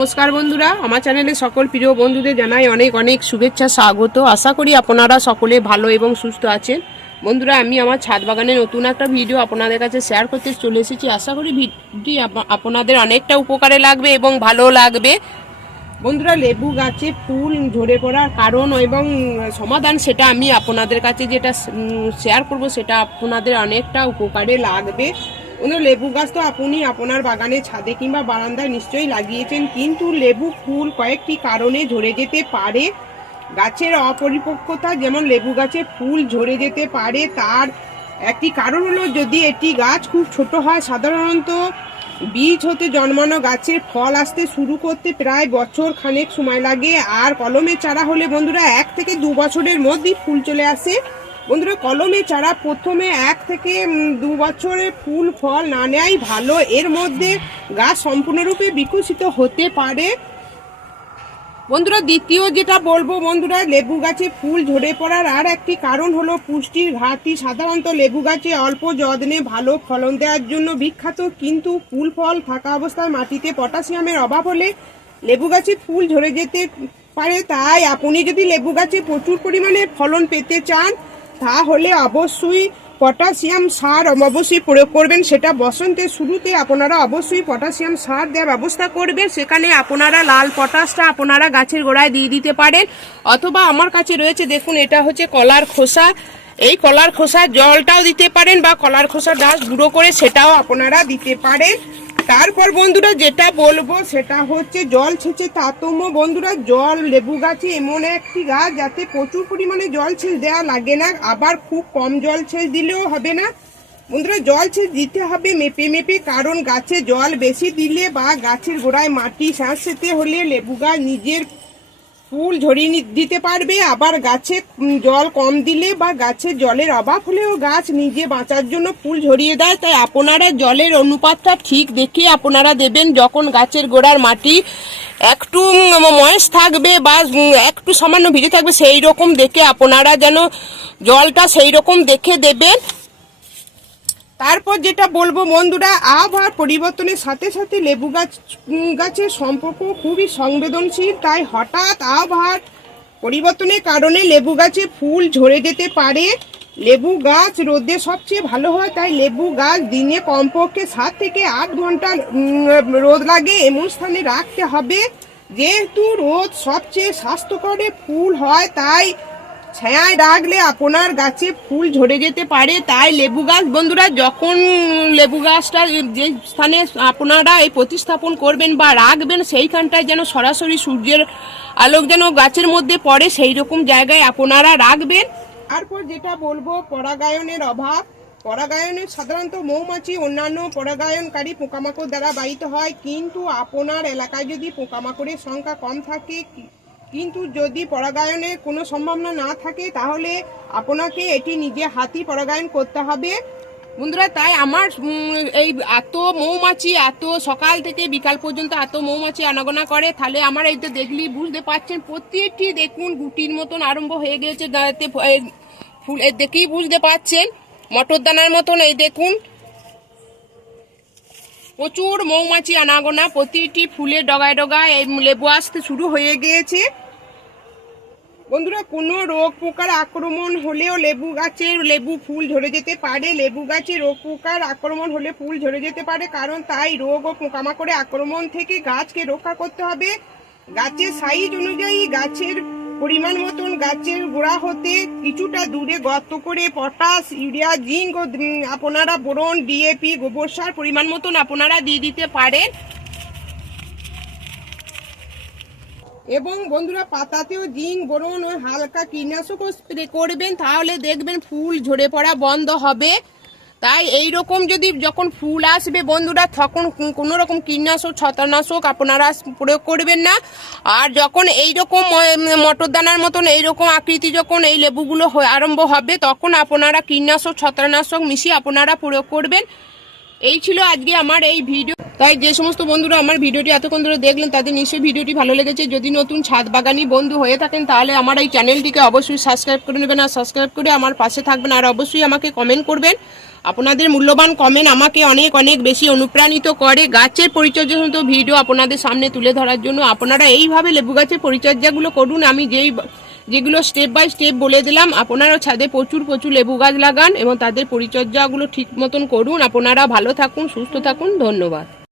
নমস্কার বন্ধুরা, আমার চ্যানেলে সকল প্রিয় বন্ধুদের জানাই অনেক অনেক শুভেচ্ছা, স্বাগত। আশা করি আপনারা সকলে ভালো এবং সুস্থ আছেন। বন্ধুরা, আমি আমার ছাদ বাগানে নতুন একটা ভিডিও আপনাদের কাছে শেয়ার করতে চলে এসেছি। আশা করি ভিডিওটি আপ- আপনাদের অনেকটা উপকারে লাগবে এবং ভালো লাগবে। বন্ধুরা, লেবু গাছে ফুল ঝরে পড়ার কারণ এবং সমাধান সেটা আমি আপনাদের কাছে যেটা শেয়ার করব, সেটা আপনাদের অনেকটা উপকারে লাগবে। লেবু গাছ তো আপনি আপনার বাগানে ছাদে কিংবা বারান্দায় নিশ্চয়ই লাগিয়েছেন, কিন্তু লেবু ফুল কয়েকটি কারণে ঝরে যেতে পারে। গাছের অপরিপক্কতা, যেমন লেবু গাছে ফুল ঝরে যেতে পারে, তার একটি কারণ হলো যদি এটি গাছ খুব ছোট হয়, সাধারণত বীজ হতে জন্মানো গাছের ফল আসতে শুরু করতে প্রায় বছর খানেক সময় লাগে, আর কলমের চারা হলে বন্ধুরা এক থেকে দু বছরের মধ্যেই ফুল চলে আসে। বন্ধুরা, কলমে চারা প্রথমে এক থেকে দু বছরে ফুল, ফল না নেয় ভালো। এর মধ্যে গাছ সম্পূর্ণরূপে বিকশিত হতে পারে। বন্ধুরা, দ্বিতীয় যেটা বলব বন্ধুরা, লেবু গাছে ফুল ঝরে পড়ার আর একটি কারণ হলো পুষ্টির ঘাটতি। সাধারণত লেবু গাছে অল্প যত্নে ভালো ফলন দেওয়ার জন্য বিখ্যাত, কিন্তু ফুল, ফল থাকা অবস্থায় মাটিতে পটাশিয়ামের অভাব হলে লেবু গাছে ফুল ঝরে যেতে পারে। তাই আপনি যদি লেবু গাছে প্রচুর পরিমাণে ফলন পেতে চান তাহলে অবশ্যই পটাশিয়াম সার অবশ্যই প্রয়োগ করবেন। সেটা বসন্তের শুরুতে আপনারা অবশ্যই পটাশিয়াম সার দেওয়ার ব্যবস্থা করবেন। সেখানে আপনারা লাল পটাশটা আপনারা গাছের গোড়ায় দিয়ে দিতে পারেন। অথবা আমার কাছে রয়েছে, দেখুন, এটা হচ্ছে কলার খোসা। এই কলার খোসা জলটাও দিতে পারেন বা কলার খোসা ডাস গুঁড়ো করে সেটাও আপনারা দিতে পারেন। তারপর বন্ধুরা যেটা বলব সেটা হচ্ছে জল ছেঁচে তারতম্য। বন্ধুরা, জল, লেবু গাছে এমন একটি গাছ যাতে প্রচুর পরিমাণে জল ছেঁচ দেওয়া লাগে না, আবার খুব কম জল ছেঁচ দিলেও হবে না। বন্ধুরা, জল ছেঁচ দিতে হবে মেপে মেপে, কারণ গাছে জল বেশি দিলে বা গাছের গোড়ায় মাটি সাঁচতে হলে লেবু গাছ নিজের ফুল ঝরিয়ে দিতে পারবে, আবার গাছে জল কম দিলে বা গাছে জলের অভাব হলেও গাছ নিজে বাঁচার জন্য ফুল ঝরিয়ে দেয়। তাই আপনারা জলের অনুপাতটা ঠিক দেখে আপনারা দেবেন যখন গাছের গোড়ার মাটি একটু ময়েস থাকবে বা একটু সামান্য ভিজে থাকবে, সেই রকম দেখে আপনারা যেন জলটা সেই রকম দেখে দেবেন। তারপর যেটা বলব বন্ধুরা, আবহাওয়ার পরিবর্তনের সাথে সাথে লেবু গাছ গাছের সম্পর্ক খুবই সংবেদনশীল। তাই হঠাৎ আবহাওয়ার পরিবর্তনের কারণে লেবু গাছে ফুল ঝরে যেতে পারে। লেবু গাছ রোদে সবচেয়ে ভালো হয়, তাই লেবু গাছ দিনে কমপক্ষে সাত থেকে আট ঘণ্টা রোদ লাগে এমন স্থানে রাখতে হবে। যেহেতু রোদ সবচেয়ে স্বাস্থ্যকরে ফুল হয়, তাই ছায়ায় রাখলে আপনার গাছে ফুল ঝরে যেতে পারে। তাই লেবু গাছ, বন্ধুরা, যখন লেবু গাছটা যে স্থানে আপনারা এই প্রতিস্থাপন করবেন বা রাখবেন, সেইখানটায় যেন সরাসরি সূর্যের আলোক যেন গাছের মধ্যে পড়ে সেই রকম জায়গায় আপনারা রাখবেন। তারপর যেটা বলব, পরাগায়নের অভাব। পরাগায়নে সাধারণত মৌমাছি, অন্যান্য পরাগায়নকারী পোকামাকড় দ্বারা বাড়িত হয়। কিন্তু আপনার এলাকায় যদি পোকামাকড়ের সংখ্যা কম থাকে কিন্তু যদি পরাগায়নের কোনো সম্ভাবনা না থাকে, তাহলে আপনাকে এটি নিজে হাতি পরাগায়ন করতে হবে। বন্ধুরা, তাই আমার এই এত মৌমাছি, এত সকাল থেকে বিকাল পর্যন্ত এত মৌমাছি আনাগোনা করে, তাহলে আমার এই তো দেখলি বুঝতে পারছেন প্রত্যেকটি দেখুন গুটির মতন আরম্ভ হয়ে গেছে দাঁড়াতে ফুল দেখেই বুঝতে পারছেন, মটর দানার মতন, এই দেখুন। প্রচুর মৌমাছি আনাগোনা, প্রতিটি ফুলের ডগায় ডগায় এই লেবু আসতে শুরু হয়ে গিয়েছে। বন্ধুরা, কোনো রোগ পোকার আক্রমণ হলেও লেবু গাছের লেবু ফুল ঝরে যেতে পারে। লেবু গাছে রোগ পোকার আক্রমণ হলে ফুল ঝরে যেতে পারে, কারণ তাই রোগ ও পোকামাকড়ের আক্রমণ থেকে গাছকে রক্ষা করতে হবে। গাছের সাইজ অনুযায়ী গাছের পরিমাণ মতন গাছের গোড়া হতে কিছুটা দূরে গর্ত করে পটাশ ইউরিয়া জিঙ্ক ও আপনারা বোরন ডিএপি গোবর সার পরিমাণ মতন আপনারা দিয়ে দিতে পারেন। এবং বন্ধুরা পাতাতেও জিঙ্ক বোরন ও হালকা কীটনাশকও স্প্রে করবেন, তাহলে দেখবেন ফুল ঝরে পড়া বন্ধ হবে। তাই এই রকম যদি যখন ফুল আসবে বন্ধুরা, তখন কোনো রকম কীটনাশক ছত্রনাশক আপনারা প্রয়োগ করবেন না। আর যখন এই রকম মটর দানার মতন এই রকম আকৃতি যখন এই লেবুগুলো আরম্ভ হবে, তখন আপনারা কীটনাশক ছত্রনাশক মিশিয়ে আপনারা প্রয়োগ করবেন। এই ছিল আজকে আমার এই ভিডিও। তাই যে সমস্ত বন্ধুরা আমার ভিডিওটি এতক্ষণ ধরে দেখলেন, তাদের নিশ্চয়ই ভিডিওটি ভালো লেগেছে। যদি নতুন ছাদ বাগানি বন্ধু হয়ে থাকেন, তাহলে আমার এই চ্যানেলটিকে অবশ্যই সাবস্ক্রাইব করে নেবেন আর সাবস্ক্রাইব করে আমার পাশে থাকবেন আর অবশ্যই আমাকে কমেন্ট করবেন। আপনাদের মূল্যবান কমেন্ট আমাকে অনেক অনেক বেশি অনুপ্রাণিত করে। গাছের পরিচর্যা মতো ভিডিও আপনাদের সামনে তুলে ধরার জন্য আপনারা এইভাবে লেবু গাছের পরিচর্যাগুলো করুন। আমি যেই যেগুলো স্টেপ বাই স্টেপ বলে দিলাম আপনারা ছাদে প্রচুর প্রচুর লেবু গাছ লাগান এবং তাদের পরিচর্যাগুলো ঠিক মতন করুন। আপনারা ভালো থাকুন, সুস্থ থাকুন, ধন্যবাদ।